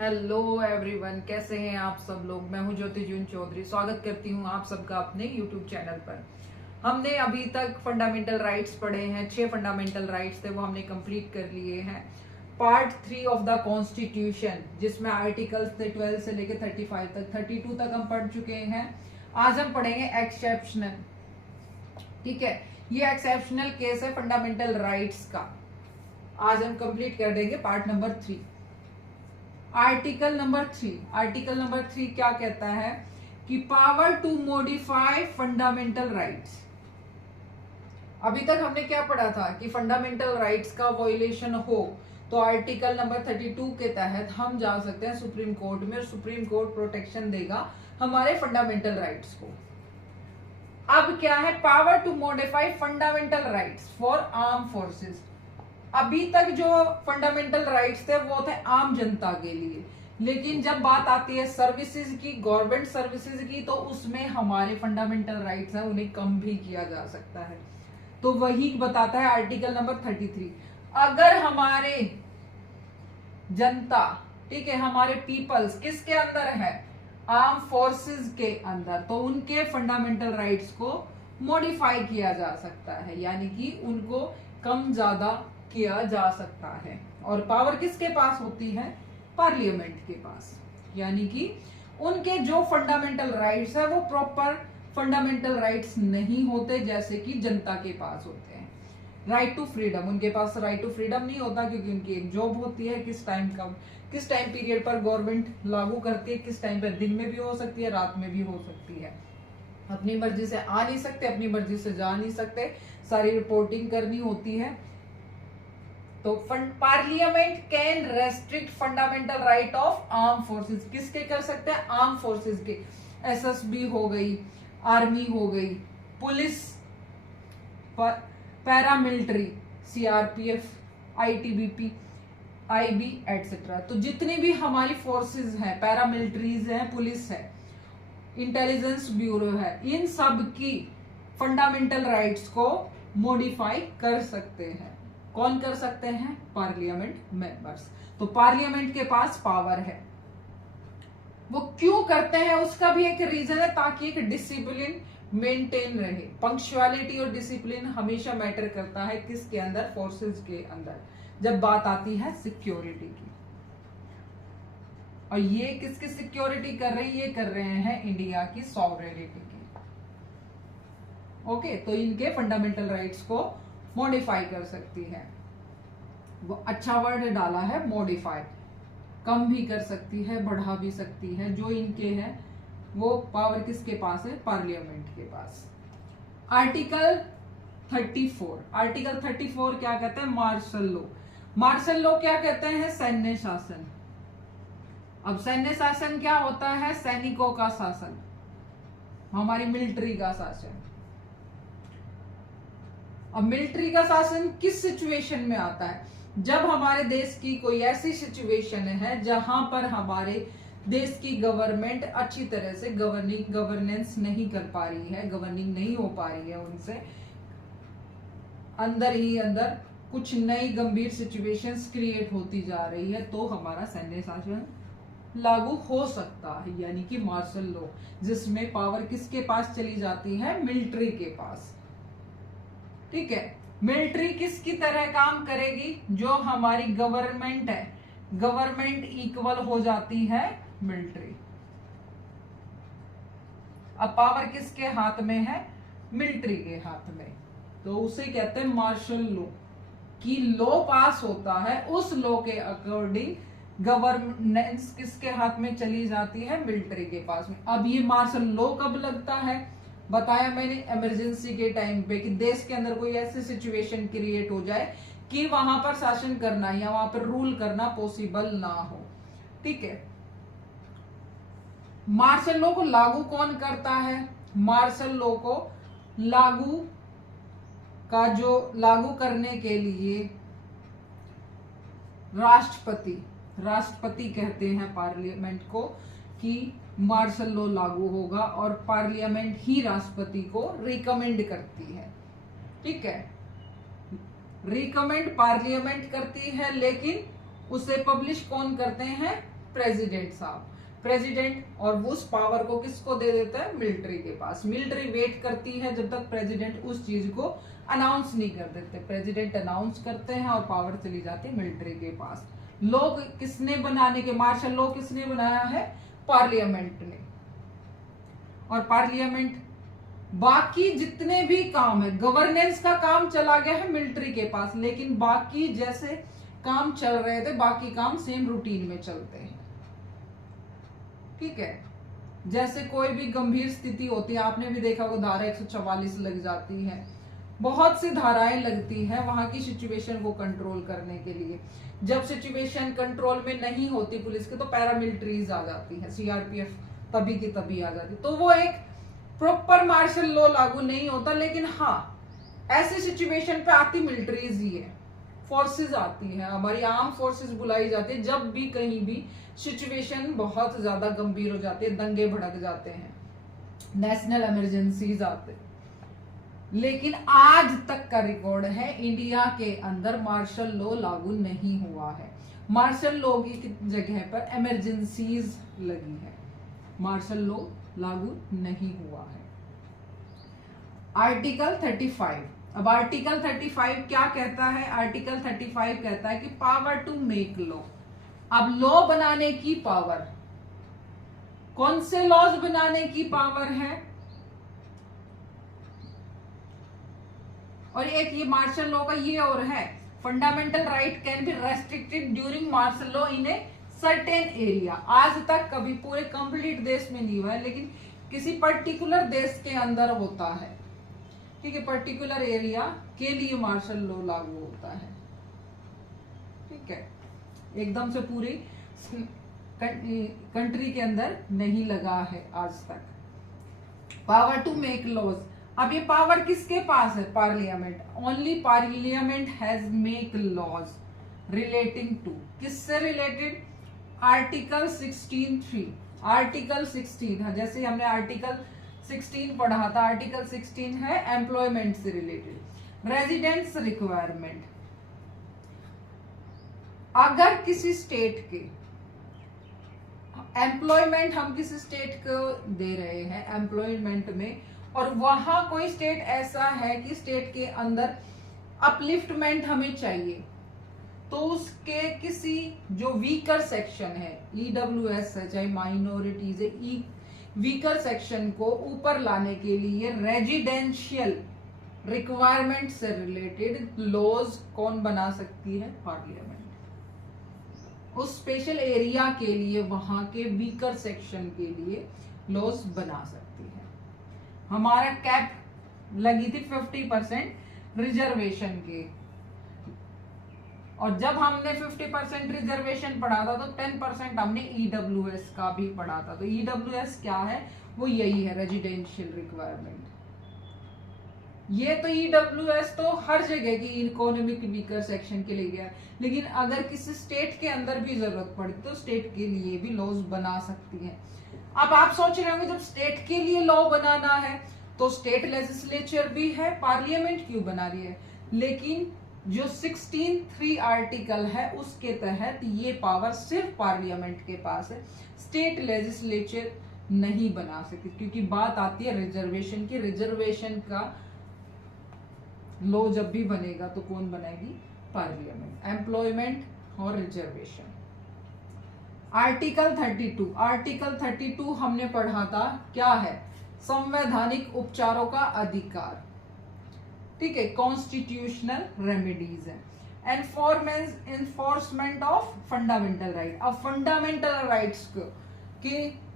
Hello everyone, कैसे हैं आप सब लोग। मैं हूं ज्योति जून चौधरी। स्वागत करती हूं आप सबका अपने यूट्यूब चैनल पर। हमने अभी तक फंडामेंटल राइट्स पढ़े हैं। 6 फंडामेंटल राइट्स थे, वो हमने कंप्लीट कर लिए हैं। पार्ट 3 ऑफ द कॉन्स्टिट्यूशन, जिसमें आर्टिकल्स थे 12 से लेकर 35 तक, 32 तक हम पढ़ चुके हैं। आज हम पढ़ेंगे एक्सेप्शनल। ठीक है, ये एक्सेप्शनल केस है फंडामेंटल राइट्स का। आज हम कंप्लीट कर देंगे पार्ट नंबर 3। आर्टिकल नंबर 3 क्या कहता है कि power to modify fundamental rights. अभी तक हमने क्या पढ़ा था कि फंडामेंटल राइट्स का वॉयलेशन हो तो आर्टिकल नंबर 32 के तहत हम जा सकते हैं सुप्रीम कोर्ट में, और सुप्रीम कोर्ट प्रोटेक्शन देगा हमारे फंडामेंटल राइट्स को। अब क्या है, power to modify fundamental rights for arm forces. अभी तक जो फंडामेंटल राइट्स थे वो थे आम जनता के लिए, लेकिन जब बात आती है सर्विसेज की, गवर्नमेंट सर्विसेज की, तो उसमें हमारे फंडामेंटल राइट्स है उन्हें कम भी किया जा सकता है। तो वही बताता है आर्टिकल नंबर 33। अगर हमारे जनता, ठीक है, हमारे पीपल्स किसके अंदर है, आर्म फोर्सेस के अंदर, तो उनके फंडामेंटल राइट्स को मॉडिफाई किया जा सकता है, यानी कि उनको कम ज्यादा किया जा सकता है। और पावर किसके पास होती है, पार्लियामेंट के पास। यानी कि उनके जो फंडामेंटल राइट्स है वो प्रॉपर फंडामेंटल राइट्स नहीं होते जैसे कि जनता के पास होते हैं। राइट टू फ्रीडम, उनके पास राइट टू फ्रीडम नहीं होता, क्योंकि उनकी एक जॉब होती है। किस टाइम पीरियड पर गवर्नमेंट लागू करती है, किस टाइम पर, दिन में भी हो सकती है, रात में भी हो सकती है। अपनी मर्जी से आ नहीं सकते, अपनी मर्जी से जा नहीं सकते, सारी रिपोर्टिंग करनी होती है। तो parliament can restrict fundamental right of arm forces. किसके कर सकते हैं, आर्म फोर्सेस के। एसएसबी हो गई, आर्मी हो गई, police, paramilitary, CRPF, ITBP, IB etcetera. तो जितनी भी हमारी फोर्सेस हैं, पैरामिलिट्रीज हैं, पुलिस है, इंटेलिजेंस ब्यूरो है, इन सब की फंडामेंटल राइट्स को मॉडिफाई कर सकते हैं। कौन कर सकते हैं, पार्लियामेंट मेंबर्स। तो पार्लियामेंट के पास पावर है। वो क्यों करते हैं उसका भी एक रीजन है, ताकि एक डिसिप्लिन मेंटेन रहे। पंक्चुअलिटी और डिसिप्लिन हमेशा मैटर करता है किसके अंदर, फोर्सेस के अंदर, जब बात आती है सिक्योरिटी की। और ये किसकी सिक्योरिटी कर रहे हैं, ये कर रहे हैं इंडिया की सॉवरेनिटी की। ओके, तो इनके फंडामेंटल राइट्स को मॉडिफाई कर सकती है। वो अच्छा वर्ड डाला है, मॉडिफाई। कम भी कर सकती है, बढ़ा भी सकती है। जो इनके है वो पावर किसके पास है, पार्लियामेंट के पास। आर्टिकल 34 क्या कहते हैं, मार्शल लॉ। मार्शल लॉ क्या कहते हैं, सैन्य शासन। अब सैन्य शासन क्या होता है, सैनिकों का शासन, हमारी मिलिट्री का शासन। अब मिलिट्री का शासन किस सिचुएशन में आता है, जब हमारे देश की कोई ऐसी सिचुएशन है जहां पर हमारे देश की गवर्नमेंट अच्छी तरह से गवर्नेंस नहीं कर पा रही है, गवर्निंग नहीं हो पा रही है, उनसे अंदर ही अंदर कुछ नई गंभीर सिचुएशंस क्रिएट होती जा रही है, तो हमारा सैन्य शासन लागू हो सकता है, यानी कि मार्शल लॉ, जिसमें पावर किसके पास चली जाती है, मिलिट्री के पास। ठीक है, मिलिट्री किसकी तरह काम करेगी, जो हमारी गवर्नमेंट है, गवर्नमेंट इक्वल हो जाती है मिलिट्री। अब पावर किसके हाथ में है, मिलिट्री के हाथ में, तो उसे कहते हैं मार्शल लॉ। कि लॉ पास होता है, उस लॉ के अकॉर्डिंग गवर्नेंस किसके हाथ में चली जाती है, मिलिट्री के पास में। अब ये मार्शल लॉ कब लगता है, बताया मैंने, इमरजेंसी के टाइम पे, कि देश के अंदर कोई ऐसी सिचुएशन क्रिएट हो जाए कि वहां पर शासन करना या वहां पर रूल करना पॉसिबल ना हो। ठीक है, मार्शल लॉ को लागू कौन करता है, मार्शल लॉ को लागू करने के लिए राष्ट्रपति कहते हैं पार्लियामेंट को कि मार्शल लॉ लागू होगा, और पार्लियामेंट ही राष्ट्रपति को रिकमेंड करती है। ठीक है, रिकमेंड पार्लियामेंट करती है, लेकिन उसे पब्लिश कौन करते हैं, प्रेसिडेंट साहब, प्रेसिडेंट, और वो उस पावर को किसको दे देता है? मिलिट्री के पास। मिलिट्री वेट करती है जब तक प्रेसिडेंट उस चीज को अनाउंस नहीं कर देते। प्रेसिडेंट अनाउंस करते हैं और पावर चली जाती है मिलिट्री के पास। लोग किसने बनाने के, मार्शल लॉ किसने बनाया है? पार्लियामेंट ने। और पार्लियामेंट बाकी जितने भी काम है, गवर्नेंस का काम चला गया है मिलिट्री के पास, लेकिन बाकी जैसे काम चल रहे थे बाकी काम सेम रूटीन में चलते हैं। ठीक है, जैसे कोई भी गंभीर स्थिति होती है, आपने भी देखा वो धारा 144 लग जाती है, बहुत सी धाराएं लगती है वहां की सिचुएशन को कंट्रोल करने के लिए। जब सिचुएशन कंट्रोल में नहीं होती पुलिस की तो पैरामिलिट्रीज आ जाती है, सीआरपीएफ तभी की तभी आ जाती। तो वो एक प्रॉपर मार्शल लॉ लागू नहीं होता, लेकिन हाँ ऐसी सिचुएशन पे आती मिलिट्रीज ही है, फोर्सेस आती है, हमारी आर्म फोर्सेस बुलाई जाती है जब भी कहीं भी सिचुएशन बहुत ज्यादा गंभीर हो जाती है, दंगे भड़क जाते हैं, नेशनल इमरजेंसीज आते हैं। लेकिन आज तक का रिकॉर्ड है इंडिया के अंदर मार्शल लॉ लागू नहीं हुआ है। मार्शल लॉ की जगह पर इमरजेंसीज लगी है, मार्शल लॉ लागू नहीं हुआ है। आर्टिकल 35, अब आर्टिकल 35 क्या कहता है? आर्टिकल 35 कहता है कि पावर टू मेक लॉ। अब लॉ बनाने की पावर, कौन से लॉज बनाने की पावर है? और एक ये मार्शल लॉ का ये और है, fundamental right can be restricted during martial law in a certain area. आज तक कभी पूरे कंप्लीट देश में नहीं हुआ है, लेकिन किसी पर्टिकुलर देश के अंदर होता है। ठीक है, पर्टिकुलर एरिया के लिए मार्शल लॉ लागू होता है। ठीक है, एकदम से पूरी कंट्री के अंदर नहीं लगा है आज तक। पावर टू मेक लॉज, अब ये पावर किसके पास है? Parliament. Only parliament has make laws relating to, किससे रिलेटेड? आर्टिकल 16(3), आर्टिकल 16 है, जैसे हमने आर्टिकल 16 पढ़ा था, आर्टिकल 16 है एम्प्लॉयमेंट से रिलेटेड। रेजिडेंस रिक्वायरमेंट, अगर किसी स्टेट के एम्प्लॉयमेंट हम किसी स्टेट को दे रहे हैं एम्प्लॉयमेंट में, और वहां कोई स्टेट ऐसा है कि स्टेट के अंदर अपलिफ्टमेंट हमें चाहिए, तो उसके किसी जो वीकर सेक्शन है, ईडब्ल्यूएस है चाहे माइनॉरिटीज है, वीकर सेक्शन को ऊपर लाने के लिए रेजिडेंशियल रिक्वायरमेंट से रिलेटेड लॉज कौन बना सकती है? पार्लियामेंट। उस स्पेशल एरिया के लिए वहां के वीकर सेक्शन के लिए लॉज बना सकती है। हमारा कैप लगी थी 50% रिजर्वेशन के, और जब हमने 50% रिजर्वेशन पढ़ा था तो 10% हमने ईडब्ल्यूएस का भी पढ़ा था। तो ईडब्ल्यूएस क्या है? वो यही है, रेजिडेंशियल रिक्वायरमेंट। ये तो ईडब्ल्यूएस तो हर जगह की इकोनॉमिक वीकर सेक्शन के लिए गया, लेकिन अगर किसी स्टेट के अंदर भी जरूरत पड़ी तो स्टेट के लिए भी लॉज बना सकती है। अब आप सोच रहे होंगे जब स्टेट के लिए लॉ बनाना है तो स्टेट लेजिस्लेचर भी है, पार्लियामेंट क्यों बना रही है? लेकिन जो 16(3) आर्टिकल है उसके तहत ये पावर सिर्फ पार्लियामेंट के पास है, स्टेट लेजिस्लेचर नहीं बना सकती, क्योंकि बात आती है रिजर्वेशन की। रिजर्वेशन का लॉ जब भी बनेगा तो कौन बनाएगी? पार्लियामेंट। एम्प्लॉयमेंट और रिजर्वेशन। आर्टिकल 32, आर्टिकल 32 हमने पढ़ा था, क्या है? संवैधानिक उपचारों का अधिकार। ठीक है, कॉन्स्टिट्यूशनल रेमेडीज है। Enforcement of fundamental right. अब फंडामेंटल राइट्स के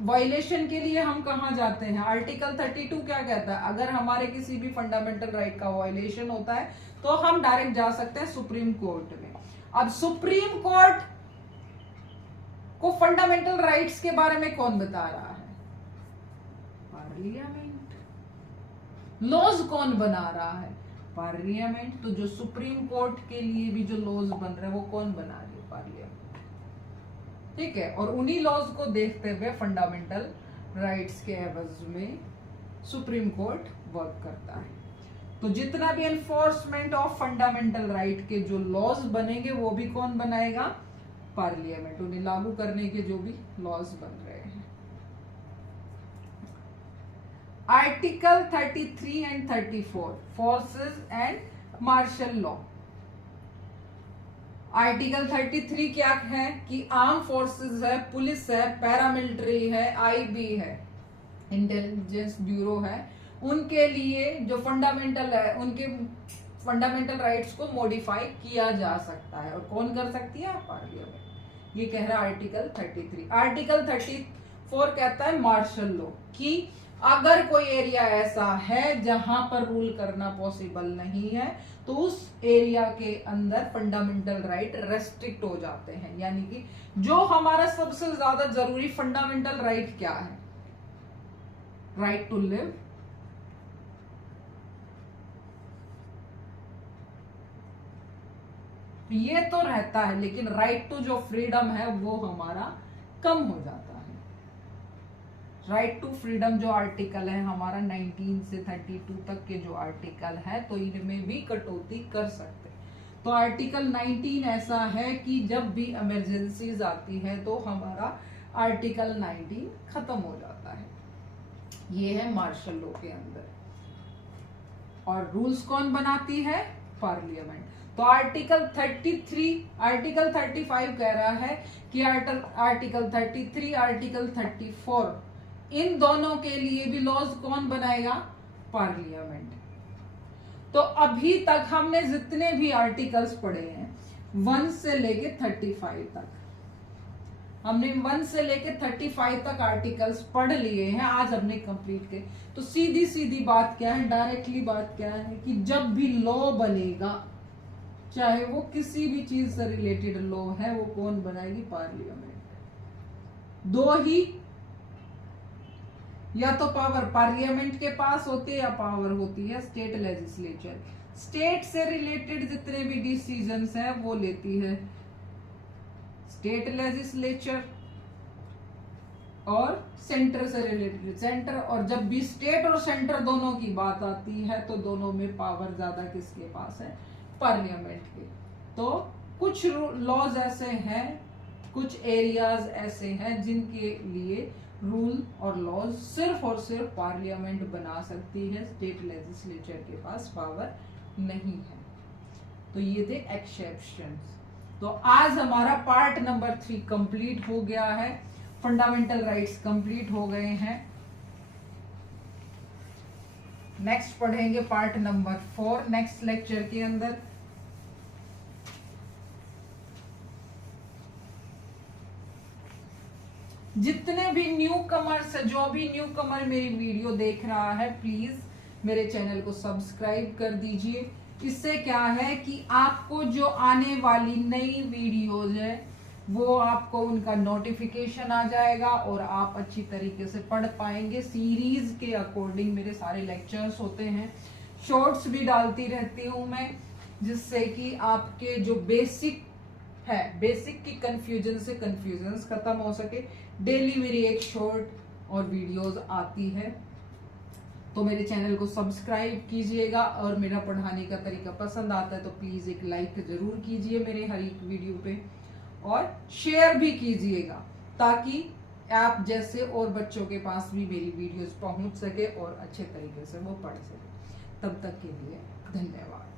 वायलेशन के लिए हम कहाँ जाते हैं? आर्टिकल 32 क्या कहता है? अगर हमारे किसी भी फंडामेंटल राइट का वायलेशन होता है तो हम डायरेक्ट जा सकते हैं सुप्रीम कोर्ट में। अब सुप्रीम कोर्ट को फंडामेंटल राइट्स के बारे में कौन बता रहा है? पार्लियामेंट। लॉज कौन बना रहा है? पार्लियामेंट। तो जो सुप्रीम कोर्ट के लिए भी जो लॉज बन रहे हैं वो कौन बना रही है? पार्लियामेंट। ठीक है, और उन्हीं लॉज को देखते हुए फंडामेंटल राइट्स के एवज में सुप्रीम कोर्ट वर्क करता है। तो जितना भी एनफोर्समेंट ऑफ फंडामेंटल राइट के जो लॉज बनेंगे वो भी कौन बनाएगा? पार्लियामेंट, उन्हें लागू करने के जो भी लॉज बन रहे हैं। Article 33 and 34 forces and martial law. Article 33 क्या है कि आर्म फोर्सेस है, पुलिस है, पैरामिलिट्री है, आईबी है, इंटेलिजेंस ब्यूरो है, उनके लिए जो फंडामेंटल है, उनके फंडामेंटल राइट्स को मॉडिफाई किया जा सकता है। और कौन कर सकती है? पार्लियामेंट। ये कह रहा है आर्टिकल 33। आर्टिकल 34 कहता है मार्शल लॉ कि अगर कोई एरिया ऐसा है जहां पर रूल करना पॉसिबल नहीं है तो उस एरिया के अंदर फंडामेंटल राइट रेस्ट्रिक्ट हो जाते हैं। यानी कि जो हमारा सबसे ज्यादा जरूरी फंडामेंटल राइट क्या है? राइट टू लिव, ये तो रहता है, लेकिन राइट टू जो फ्रीडम है वो हमारा कम हो जाता है। राइट टू फ्रीडम जो आर्टिकल है हमारा 19 से 32 तक के जो आर्टिकल है, तो इनमें भी कटौती कर सकते। तो आर्टिकल 19 ऐसा है कि जब भी इमरजेंसीज आती है तो हमारा आर्टिकल 19 खत्म हो जाता है। ये है मार्शल लॉ के अंदर। और रूल्स कौन बनाती है? पार्लियामेंट। तो आर्टिकल 33, आर्टिकल 35 कह रहा है कि आर्टिकल 33, आर्टिकल 34 इन दोनों के लिए भी लॉज कौन बनाएगा? पार्लियामेंट। तो अभी तक हमने जितने भी आर्टिकल्स पढ़े हैं 1 से लेके 35 तक, हमने 1 से लेके 35 तक आर्टिकल्स पढ़ लिए हैं। आज हमने कंप्लीट किए। तो सीधी सीधी बात क्या है, डायरेक्टली बात क्या है कि जब भी लॉ बनेगा, चाहे वो किसी भी चीज से रिलेटेड लॉ है, वो कौन बनाएगी? पार्लियामेंट। दो ही, या तो पावर पार्लियामेंट के पास होती है या पावर होती है स्टेट लेजिस्लेचर। स्टेट से रिलेटेड जितने भी डिसीजंस हैं वो लेती है स्टेट लेजिस्लेचर, और सेंटर से रिलेटेड सेंटर। और जब भी स्टेट और सेंटर दोनों की बात आती है तो दोनों में पावर ज्यादा किसके पास है? पार्लियामेंट के। तो कुछ लॉज ऐसे हैं, कुछ एरियाज ऐसे हैं जिनके लिए रूल और लॉज सिर्फ और सिर्फ पार्लियामेंट बना सकती है, स्टेट लेजिस्लेचर के पास पावर नहीं है। तो ये थे एक्सेप्शंस। तो आज हमारा पार्ट नंबर 3 कंप्लीट हो गया है, फंडामेंटल राइट्स कंप्लीट हो गए हैं। नेक्स्ट पढ़ेंगे पार्ट नंबर 4 नेक्स्ट लेक्चर के अंदर। जितने भी न्यू कमर्स, जो भी न्यू कमर मेरी वीडियो देख रहा है, प्लीज मेरे चैनल को सब्सक्राइब कर दीजिए। इससे क्या है कि आपको जो आने वाली नई वीडियोज है वो आपको उनका नोटिफिकेशन आ जाएगा और आप अच्छी तरीके से पढ़ पाएंगे। सीरीज के अकॉर्डिंग मेरे सारे लेक्चर्स होते हैं, शॉर्ट्स भी डालती रहती हूँ मैं, जिससे कि आपके जो बेसिक है, बेसिक की कंफ्यूजन से कंफ्यूजन खत्म हो सके। डेली मेरी एक शॉर्ट और वीडियोस आती है। तो मेरे चैनल को सब्सक्राइब कीजिएगा, और मेरा पढ़ाने का तरीका पसंद आता है तो प्लीज एक लाइक जरूर कीजिए मेरे हर एक वीडियो पे, और शेयर भी कीजिएगा ताकि आप जैसे और बच्चों के पास भी मेरी वीडियोस पहुंच सके और अच्छे तरीके से वो पढ़ सके। तब तक के लिए धन्यवाद।